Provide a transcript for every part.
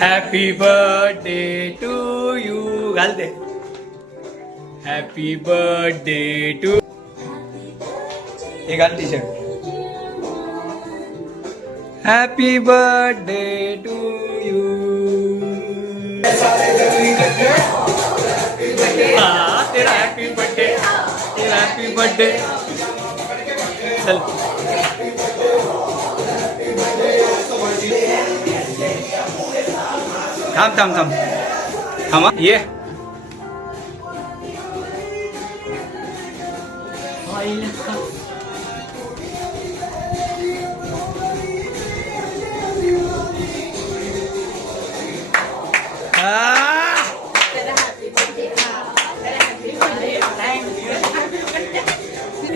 Happy birthday to you. घालते. Happy birthday to. हे घाल T shirt. Happy birthday to you. तेरा happy birthday. तेरा हॅपी बर्थडे. चल. थांब थांब थांब थांबा. ये.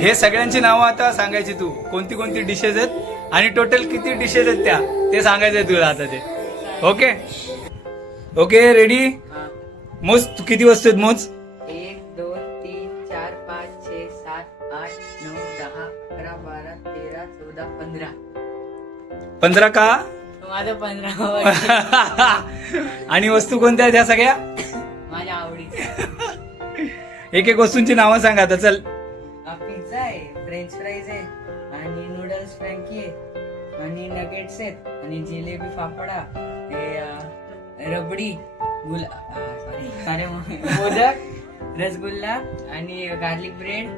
हे सगळ्यांची नावं आता सांगायची तू. कोणती कोणती डिशेस आहेत आणि टोटल किती डिशेस आहेत त्या ते सांगायचंय तुला आता ते. Okay okay ready. मोज. तू किती वस्तू आहेत मोज. 1 2 3 4 5 6 7 8 9 10 11 12 13 14 15. 15 का. माझं 15. आणि वस्तू कोणत्या आहेत ह्या सगळ्या. माझ्या आवडीचं. एक एक वस्तूंची नावं सांग आता. चल. पिझ्झा आहे, फ्रेंच फ्राईज आहे आणि नूडल्स फ्रँकी आहे आणि नगेट्स आहेत आणि जिलेबी फाफडा, रबडी, सॉरी मोदक, रसगुल्ला आणि गार्लिक ब्रेड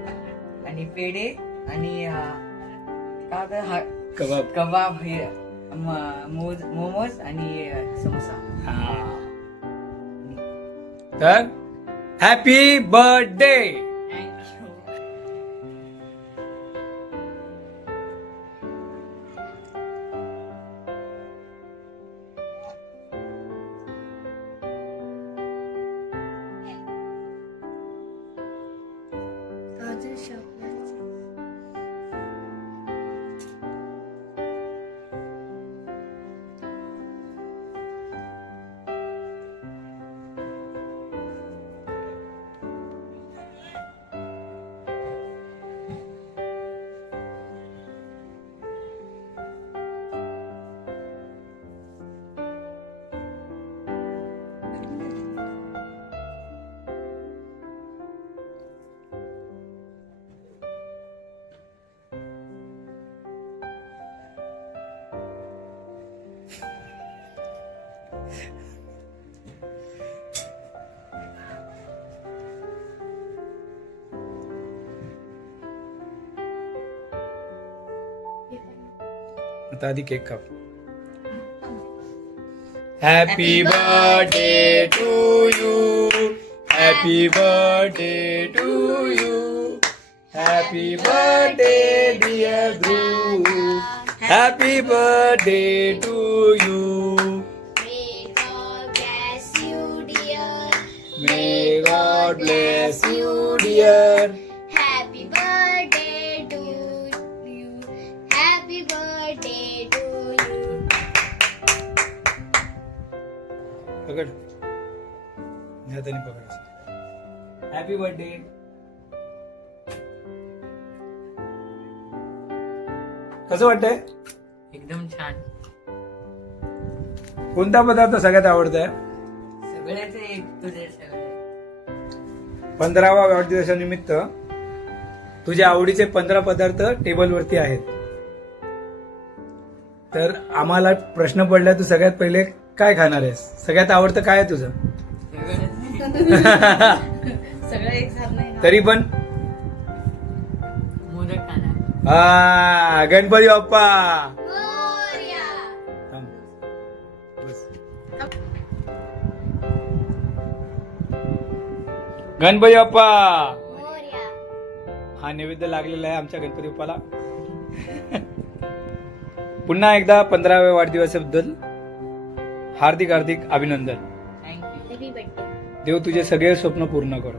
आणि पेढे आणि कबाब. कबाब, हे मोमोज आणि समोसा. तर हॅपी बर्थडे. आता आधी केक काप. Happy birthday to you. Happy birthday to you. Happy birthday dear Dhruv. Happy birthday to you. May God bless you, dear. Happy birthday to you. Happy birthday to you. पकड. हाताने पकडायचं. Happy birthday. कसं वाटतंय. एकदम छान. कोणता पदार्थ सगळ्यात आवडतोय. सगळ्याच तुझे सगळे. 15वा वाढदिवसानिमित्त तुझ्या आवडीचे 15 पदार्थ टेबलवरती आहेत. तर आम्हाला प्रश्न पडला, तू सगळ्यात पहिले काय खाणार आहेस. सगळ्यात आवडतं काय आहे तुझं. सगळं एक साथ नाही. तरी पण मोदक खाणार. गणपती बाप्पा. Moria. गणपती बाप्पा. Moria. हा नैवेद्य लागलेला आहे आमच्या गणपती बाप्पाला. पुन्हा एकदा 15व्या वाढदिवसाबद्दल हार्दिक हार्दिक अभिनंदन. थँक्यू. Happy birthday. देव तुझे सगळे स्वप्न पूर्ण करो.